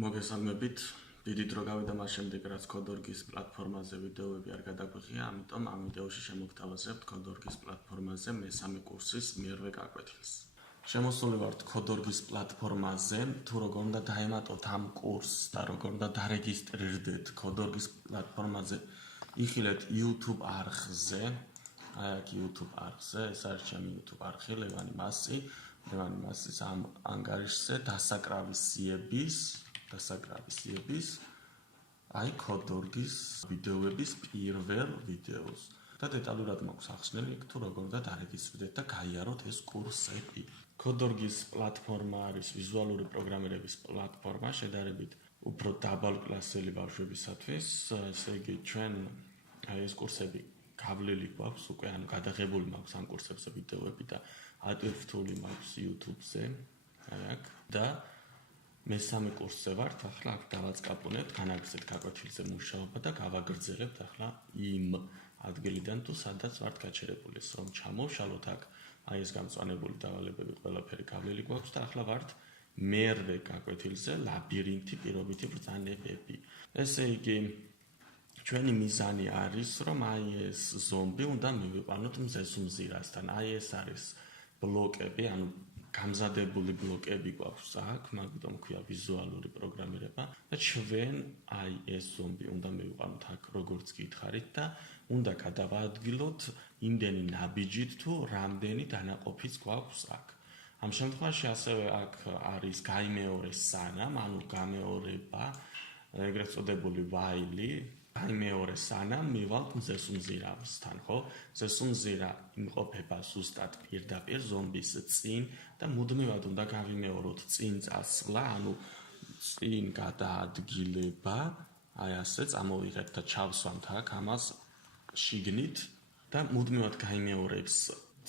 მოგესალმებით. დიდი დრო გავიდა მას შემდეგ, რაც Codorg-ის პლატფორმაზე ვიდეოები არ გადაგვიღია, ამიტომ ამ ვიდეოში შემოგთავაზებთ Codorg-ის პლატფორმაზე მესამე კურსის მერვე გაკვეთილს. შემოსული ვართ Codorg-ის პლატფორმაზე, თუ როგორ უნდა დაემატოთ ამ კურსს და როგორ უნდა დარეგისტრირდეთ Codorg-ის პლატფორმაზე, იხილეთ YouTube არხზე, აქ YouTube არხზე, ეს არის ჩემი YouTube არხი, ლევანი მასის ამ ანგარიშზე დასაკრავი სიების აი Codorg-ის ვიდეოების პირველ ვიდეოს და დეტალურად მაქვს ახსნილი თუ როგორ უნდა დარეგისტრირდეთ და გაიაროთ ეს კურსები. Codorg-ის პლატფორმა არის ვიზუალური პროგრამირების პლატფორმა, შედარებით უფრო დაბალკლასელი ბავშვებისათვის, ესე იგი ჩვენ ეს კურსები გავლილი გვაქვს უკვე, ანუ გადაღებული მაქვს ამ კურსებზე ვიდეოები და ატვირთული მაქვს YouTube-ზე, აი აქ და მესამე კურსზე ვართ, ახლა აქ დავაწყაპუნებთ, განაგრძეთ გაკვეთილზე მუშაობა და გავაგრძელებთ ახლა იმ ადგილიდან თუ სადაც ვართ გაჩერებული, რომ ჩამოვშალოთ აქ, აი ეს გამწვანებული დავალებები ყველაფერი გავლილი გვაქვს და ახლა ვართ მერვე გაკვეთილზე ლაბირინთი პირობითი ბრძანებები. ესე იგი ჩვენი მიზანი არის, რომ აი ეს ზომბი უნდა მივიყვანოთ მზესუმზირასთან. აი ეს არის ბლოკები, ანუ გამზადებული ბლოკები გვაქვს აქ, მაგიტომ ქვია ვიზუალური პროგრამირება და ჩვენ აი ეს ზომბი უნდა მივიყვანოთ აქ, როგორც გითხარით და უნდა გადავაადგილოთ იმდენი ნაბიჯით თუ რამდენი დანაყოფიც გვაქვს აქ. ამ შემთხვევაში ასევე აქ არის გაიმეორე სანამ, ანუ გამეორება, ეგრეთ წოდებული while გაიმეორე სანამ მივალთ მზესუმზირავსთან, ხო? მზესუმზირა იმყოფება ზუსტად პირდაპირ ზომბის წინ და მუდმივად უნდა გავიმეოროთ წინ წასვლა, ანუ წინ გადაადგილება, აი ასე წამოვიღებთ და ჩავსვამთ აქ ამას შიგნით და მუდმივად გაიმეორებს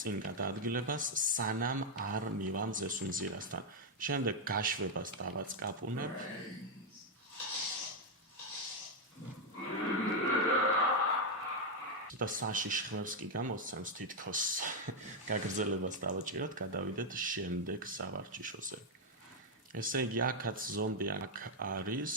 წინ გადაადგილებას სანამ არ მივა მზესუმზირასთან. შემდეგ გაშვებას დავაწყაპუნებ. და საშიშხმებს კი გამოსცემს თითქოს გაგრძელებას დავაჭიროთ, გადავიდეთ შემდეგ სავარჯიშოზე. ესე იგი, აქაც ზომბი აქ არის,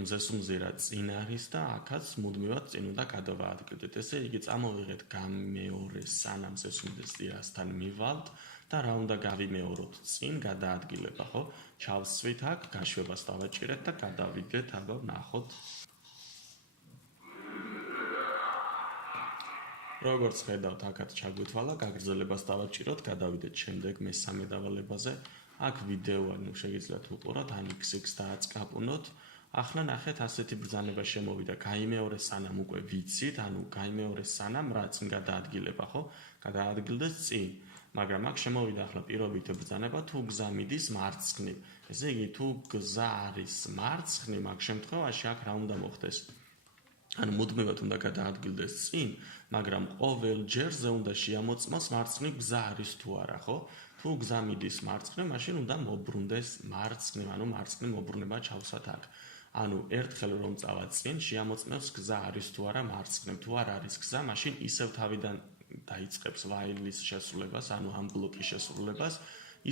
მზესუმზირა წინ არის და აქაც მუდმივად წინ უნდა გადავაადგილდეთ. ესე იგი, წამოვიღეთ გამეორე სანამ მზესუმზირასთან მივალთ და რა უნდა გავიმეოროთ წინ გადაადგილება, ხო? ჩავსვით აქ, გაშვებას დავაჭირეთ და გადავიდეთ, აბა ვნახოთ. როგორც ხედავთ, აქაც ჩაგვითვალა, გაგრძელებას დავაჭიროთ, გადავიდეთ შემდეგ მესამე დავალებაზე. აქ ვიდეო, ანუ შეგიძლიათ უყუროთ, ან XX დააწყაპუნოთ. ახლა ნახეთ, ასეთი ბრძანება შემოვიდა, გაიმეორე სანამ უკვე ვიცით, ანუ გაიმეორე სანამ რა წინ გადაადგილება, ხო? გადაადგილდეს წინ. მაგრამ აქ შემოვიდა ახლა პირობითი ბრძანება, თუ გზა მიდის მარცხნივ. ესე იგი, თუ გზა არის მარცხნივ, მაგ შემთხვევაში აქ რა უნდა მოხდეს? ანუ მუდმივად უნდა გადაადგილდეს წინ, მაგრამ ყოველ ჯერზე უნდა შეამოწმოს მარცხნივ გზა არის თუ არა, ხო? თუ გზა მიდის მარცხნივ, მაშინ უნდა მოbrunდეს მარცხნივ, ანუ მარცხნივ მოbrunება ჩავსვათ აქ. ანუ ერთხელ რომ წავა წინ, შეამოწმოს გზა არის თუ არა მარცხნივ. თუ არ არის გზა, მაშინ ისევ თავიდან დაიწყებს while-ის შესრულებას, ანუ ამ ბლოკის შესრულებას,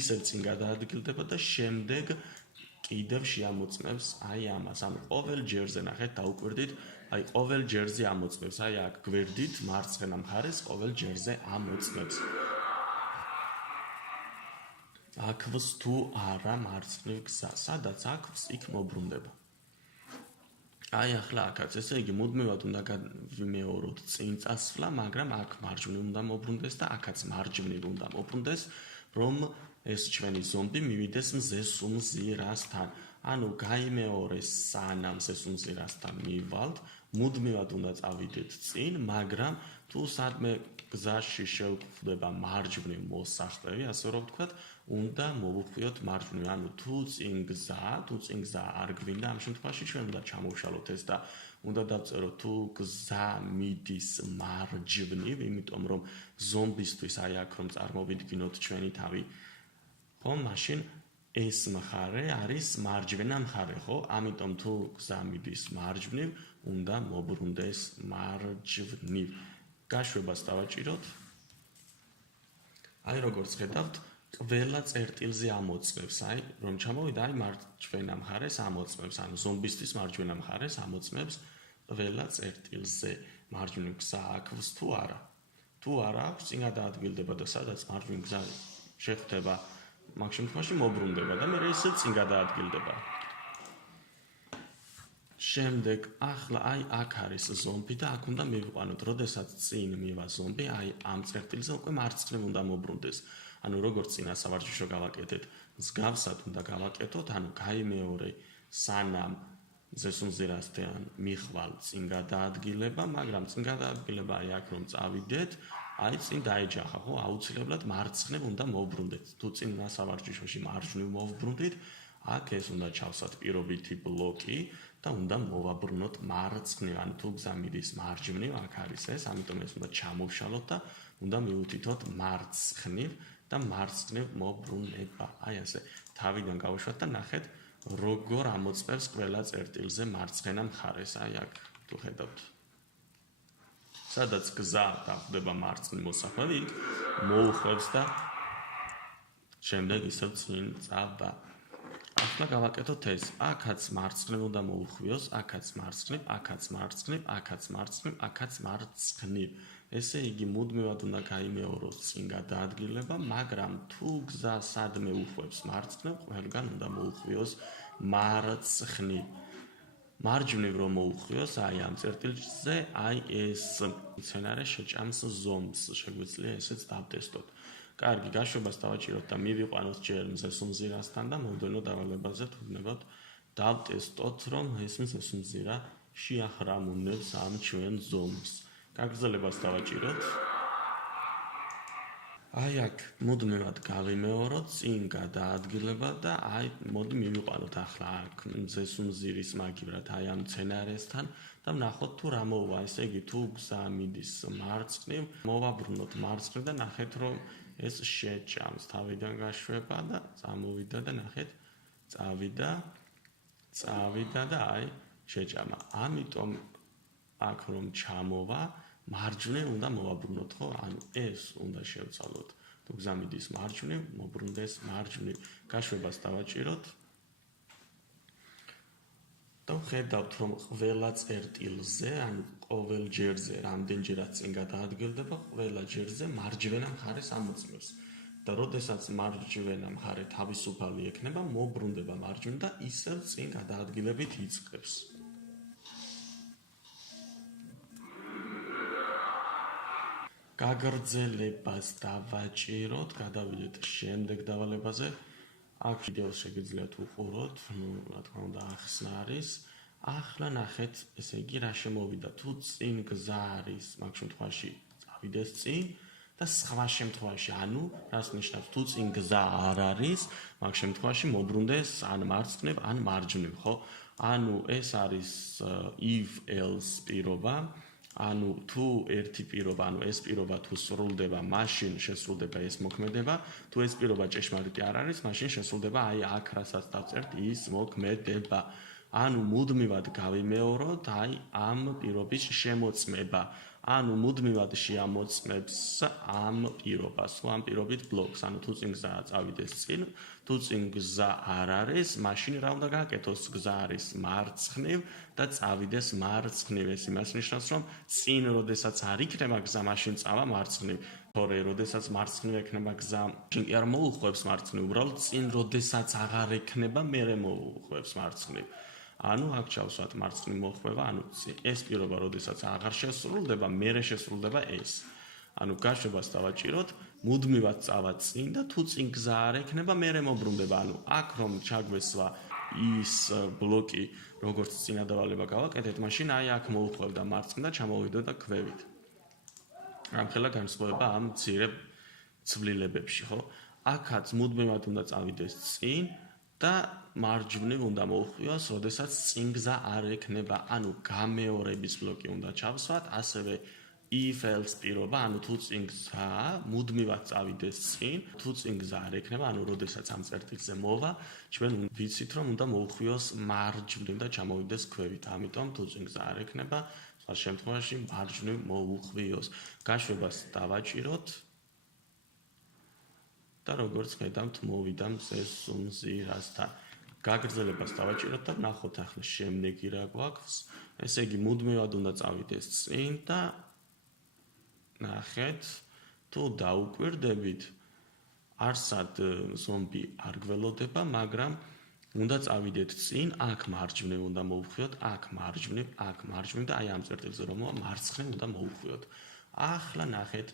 ისევ წინ გადაადგილდება და შემდეგ კიდევ შეამოწმებს აი ამას. ანუ ყოველ ჯერზე ნახეთ, დაუკვირდით, აი ყოველ ჯერზე ამოწმებს, აი აქ გვერდით მარცხენა მხარეს ყოველ ჯერზე ამოწმებს. აქვს თუ არა მარცხნივ გზა, სადაც აქვს იქ მოbrunდება. აი ახლა აქაც, ესე იგი მუდმივად უნდა გავიმეოროთ წინ წასვლა, მაგრამ აქ მარჯვნივ უნდა მოbrunდეს და აქაც მარჯვნივ უნდა მოbrunდეს, რომ ეს ჩვენი ზომბი მივიდეს მზესუმზირასთან. ანუ გაიმეორე სანამ მზესუმზირასთან მივალთ, მუდმივად უნდა წავიდეთ წინ, მაგრამ თუ სადმე გზაში შევხვდება მარჯვნივ მოსახლეები, ასე რომ ვთქვათ, უნდა მოვუხვიოთ მარჯვნივ. ანუ თუ წინ გზა არ გვინდა, ამ შემთხვევაში ჩვენ უნდა ჩამოვშალოთ ეს და უნდა დავწეროთ თუ გზა მიდის მარჯვნივ, იმიტომ რომ ზომბისთვის აი აქ რომ წარმოვიდგინოთ ჩვენი თავი, ხო, მაშინ ეს მხარე არის მარჯვენა მხარე, ხო? ამიტომ თუ გზა მიდის მარჯვნივ, უნდა მოbrunდეს მარჯვნივ. გაშვებას დავაჭიროთ. აი როგორც ხედავთ, ყველა წერტილზე ამოწმებს, რომ ჩამოვიდა, მარჯვენა მხარეს ამოწმებს, ანუ ზომბისთვის მარჯვენა მხარეს ამოწმებს ყველა წერტილზე. მარჯვენა გზა აქვს თუ არა? თუ არა აქვს, წინ გადაადგილდება და სადაც მარჯვენა გზა შეხვდება, მაგ შემთხვევაში მოbrunდება და მე ისე წინ გადაადგილდება. შემდეგ ახლა აქ არის ზომბი და აქ უნდა მივიყვანოთ, როდესაც წინ მივა ზომბი, ამ წერტილზე უკვე მარცხნივ უნდა მოbrunდეს. ანუ როგორც წინა სავარჯიშო გავაკეთეთ, მსგავსად უნდა გავაკეთოთ, ანუ გაიმეორე სანამ ზესუმზირასთან მიხვალ წინ გადაადგილება, მაგრამ წინ გადაადგილება აქ რომ წავიდეთ, წინ დაეჯახა, ხო, აუცილებლად მარცხნივ უნდა მოვბრუნდეთ. თუ წინა სავარჯიშოში მარჯვნივ მოვბრუნდით, აქ ეს უნდა ჩავსვათ პირობითი ბლოკი და უნდა მოვაბრუნოთ მარცხნივ, ანუ თუ გზა მიდის მარჯვნივ, აქ არის ეს, ამიტომ ეს უნდა ჩამოვშალოთ და უნდა მივუთითოთ მარცხნივ და მარცხნივ მოbrunება. ასე თავიდან გავუშვათ და ნახეთ, როგორ ამოწმებს ყველა წერტილზე მარცხენა მხარეს. აქ თუ ხედავთ. სადაც გზა დახვდება მარცხნივ მოსახვევი, მოუხვევს და შემდეგ ისევ წინ წავა. ახლა გავაკეთოთ ეს. აქაც მარცხნივ უნდა მოუხვიოს, აქაც მარცხნივ, აქაც მარცხნივ, აქაც მარცხნივ, აქაც მარცხნივ. ესე იგი, მუდმივად უნდა გაიმეოროს წინ გადაადგილება, მაგრამ თუ გზა სადმე უხვევს მარცხნივ, ყველგან უნდა მოუხვიოს მარცხნივ. მარჯვნივ რომ მოუხვიოს, ამ წერტილზე, ეს მცენარე შეჭამს ზომბს, შეგვიძლია ესეც დავტესტოთ. კარგი, გაშვებას დავაჭიროთ და მივიყვანოთ ჯერ მზესუმზირასთან და მომდევნო დავალებაზე თუნებოდ დავტესტოთ, რომ ეს მზესუმზირა შეახრამუნებს ამ ჩვენ ზომბს. გაგრძელებას დავაჭიროთ. აქ მუდმივად გავიმეოროთ წინ გადაადგილება და მოდი მივიყვანოთ ახლა აქ მზესუმზირის მაგივრად ამ მცენარესთან და ვნახოთ თუ რა მოვა. ესე იგი, თუ გზა მიდის მარცხნივ, მოვაბრუნოთ მარცხნივ და ნახეთ, რომ ეს შეჭამს. თავიდან გაშვება და წამოვიდა და ნახეთ, წავიდა და შეჭამა. ამიტომ აქ რომ ჩამოვა, მარჯვნივ უნდა მოვაბრუნოთ, ხო? ანუ ეს უნდა შევცვალოთ. თუ გზა მიდის მარჯვნივ, მოbrunდეს მარჯვნივ. გაშვებას დავაჭიროთ. და ხედავთ, რომ ყველა წერტილზე, ანუ ყოველ ჯერზე, რამდენჯერაც წინ გადაადგილდება, ყველა ჯერზე მარჯვენა მხარეს ამოწმებს. და როდესაც მარჯვენა მხარე თავისუფალი ექნება, მოbrunდება მარჯვნივ და ისევ წინ გადაადგილებით იწყებს. გაგრძელებას დავაჭიროთ, გადავიდეთ შემდეგ დავალებაზე. აქ ვიდეოს შეგიძლიათ უყუროთ, რა თქმა უნდა, ახსნა არის. ახლა ნახეთ, ესე იგი, რა შემოვიდა. თუ წინ გზა არის, მაგ შემთხვევაში წავიდეს წინ და სხვა შემთხვევაში, ანუ რას ნიშნავს, თუ წინ გზა არ არის, მაგ შემთხვევაში მოbrunდეს ან მარცხნივ, ან მარჯვნივ, ხო? ანუ ეს არის if else პირობა. ანუ თუ ერთი პირობა, ანუ ეს პირობა თუ სრულდება, მაშინ შესრულდება ეს მოქმედება, თუ ეს პირობა ჭეშმარიტი არ არის, მაშინ შესრულდება აქ რასაც დავწერთ ის მოქმედება. ანუ მუდმივად გავიმეოროთ ამ პირობის შემოწმება. ანუ მუდმივად შეამოწმებს ამ პირობას, ხო, ამ პირობით ბლოკს. ანუ თუ წინ გზა წავიდეს წინ, თუ წინ გზა არ არის, მაშინ რა უნდა გააკეთოს? გზა არის მარცხნივ და წავიდეს მარცხნივ. ეს იმას ნიშნავს, რომ წინ როდესაც არ იქნება გზა, მაშინ წავა მარცხნივ. თორე როდესაც მარცხნივ ექნება გზა, მაშინ კი არ მოუხვევს მარცხნივ, უბრალოდ წინ როდესაც აღარ ექნება, მერე მოუხვევს მარცხნივ. ანუ აქ ჩავსვათ მარცხნივ მოხვევა, ანუ ეს პირობა როდესაც აღარ შესრულდება, მერე შესრულდება ეს. ანუ გაშვებას დავაჭიროთ, მუდმივად წავა წინ და თუ წინ გზა არ ექნება, მერე მოbrunდება. ანუ აქ რომ ჩაგვესვა ის ბლოკი, როგორც წინა დავალება გავაკეთეთ, მაშინ აქ მოუხვევდა მარცხნივ და ჩამოვიდოდა ქვევით. ამხელა განსხვავება ამ მცირე ცვლილებებში, ხო? აქაც მუდმივად უნდა წავიდეს წინ და მარჯვნივ უნდა მოუხვიოს, როდესაც წინ გზა არ ექნება, ანუ გამეორების ბლოკი უნდა ჩავსვათ, ასევე if else პირობა, ანუ თუ წინ გზა მუდმივად წავიდეს წინ, თუ წინ გზა არ ექნება, ანუ როდესაც ამ წერტილზე მოვა, ჩვენ ვიცით, რომ უნდა მოუხვიოს მარჯვნივ და ჩამოვიდეს ქვევით. ამიტომ თუ წინ გზა არ ექნება, სხვა შემთხვევაში მარჯვნივ მოუხვიოს. გაშვებას დავაჭიროთ. და როგორც ხედავთ, მოვიდა მზეს სუმზირასთან. გაგრძელებას დავაჭიროთ და ნახოთ ახლა შემდეგი რა გვაქვს. ესე იგი, მუდმივად უნდა წავიდეს წინ და ნახეთ, თუ დაუკვირდებით, არსად ზომბი არ გველოდება, მაგრამ უნდა წავიდეთ წინ, აქ მარჯვნივ უნდა მოვხვიოთ, აქ მარჯვნივ და აი ამ წერტილზე რომ მარცხნივ უნდა მოვხვიოთ. ახლა ნახეთ,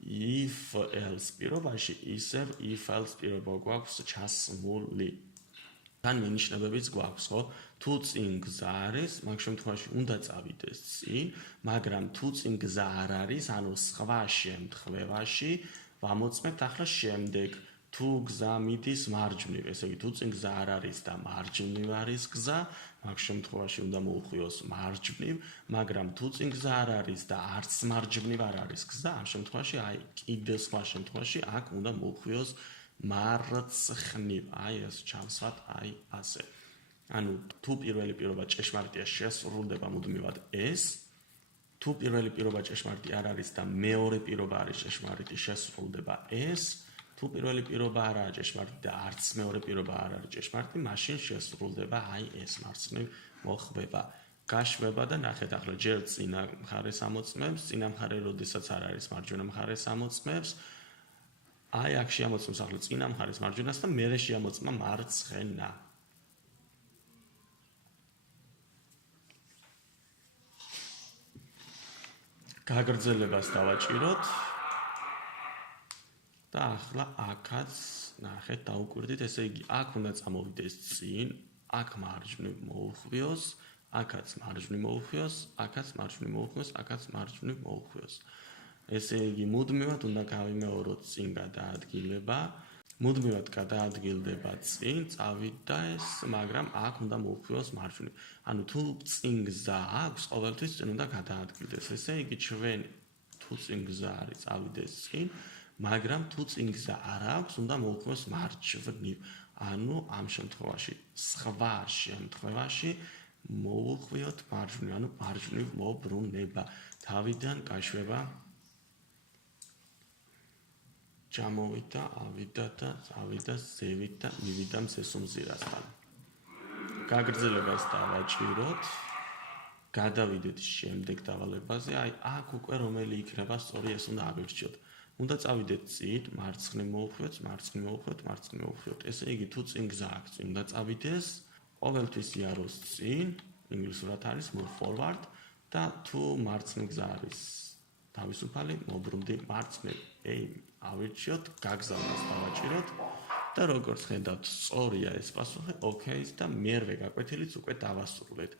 if else პირობაში ისევ if else პირობა გვაქვს ჩასმული. თან მინიშნებებიც გვაქვს, ხო? თუ წინ გზა არის, მაგ შემთხვევაში უნდა წავიდეს წინ, მაგრამ თუ წინ გზა არ არის, ანუ სხვა შემთხვევაში ვამოწმებთ ახლა შემდეგ. თუ გზა მიდის მარჯვნივ, ესე იგი, თუ წინ გზა არ არის და მარჯვნივ არის გზა, მაგ შემთხვევაში უნდა მოუხვიოს მარჯვნივ, მაგრამ თუ წინ გზა არ არის და არც მარჯვნივ არ არის გზა, ამ შემთხვევაში აი კიდევ სხვა შემთხვევაში აქ უნდა მოუხვიოს მარცხნივ. აი ეს ჩავსვათ, აი ასე. ანუ თუ პირველი პირობა ჭეშმარიტია, შესრულდება მუდმივად ეს. თუ პირველი პირობა ჭეშმარიტი არ არის და მეორე პირობა არის ჭეშმარიტი, შესრულდება ეს. თუ პირველი პირობა არაა ჭეშმარიტი და არც მეორე პირობა არ არის ჭეშმარიტი, მაშინ შესრულდება აი ეს მარცხნივ მოხვება. გაშვება და ნახეთ ახლა ჯერ წინა მხარეს ამოწმებს, წინა მხარე როდესაც არ არის მარჯვენა მხარეს ამოწმებს. აი აქ შეამოწმებს ახლა წინა მხარეს მარჯვენას და მერე შეამოწმა მარცხენა. გაგრძელებას დავაჭიროთ. და ახლა აქაც ნახეთ დაუკვირდით, ესე იგი აქ უნდა წამოვიდეს წინ, აქ მარჯვნივ მოუხვიოს, აქაც მარჯვნივ მოუხვიოს, აქაც მარჯვნივ მოუხვიოს, აქაც მარჯვნივ მოუხვიოს. ესე იგი მუდმივად უნდა გავიმეოროთ წინ გადაადგილება, მუდმივად გადაადგილდება წინ, წავიდა ეს, მაგრამ აქ უნდა მოუხვიოს მარჯვნივ. ანუ თუ წინ გზა აქვს, ყოველთვის წინ უნდა გადაადგილდეს. ესე იგი ჩვენ თუ წინ გზა არის, წავიდეს წინ, მაგრამ თუ წინ გზა არ აქვს, უნდა მოუხვიოს მარჯვნივ. ანუ ამ შემთხვევაში, სხვა შემთხვევაში მოუხვიოთ მარჯვნივ, ანუ მარჯვნივ მოbruneba. თავიდან გაშვება ჩამოვიდა, ავიდა და წავიდა, ზევით და მივიდა მზესუმზირასთან. გაგრძელებას დავაჭიროთ. გადავიდეთ შემდეგ დავალებაზე, აი აქ უკვე რომელი იქნება სწორი, ეს უნდა ავირჩიოთ. უნდა წავიდეთ წინ, მარცხნივ მოუხვიოთ, მარცხნივ მოუხვიოთ, მარცხნივ მოუხვიოთ. ესე იგი, თუ წინ გზა აქვს, წინ უნდა წავიდეს, ყოველთვის იაროს წინ, ინგლისურად არის move forward და თუ მარცხნივ გზა არის თავისუფალი, მოbrunდი მარცხნივ. aim ავირჩიოთ, გაგზავნას დავაჭიროთ და როგორც ხედავთ, სწორია ეს პასუხი, okay-ს და მერვე გაკვეთილიც უკვე დავასრულეთ.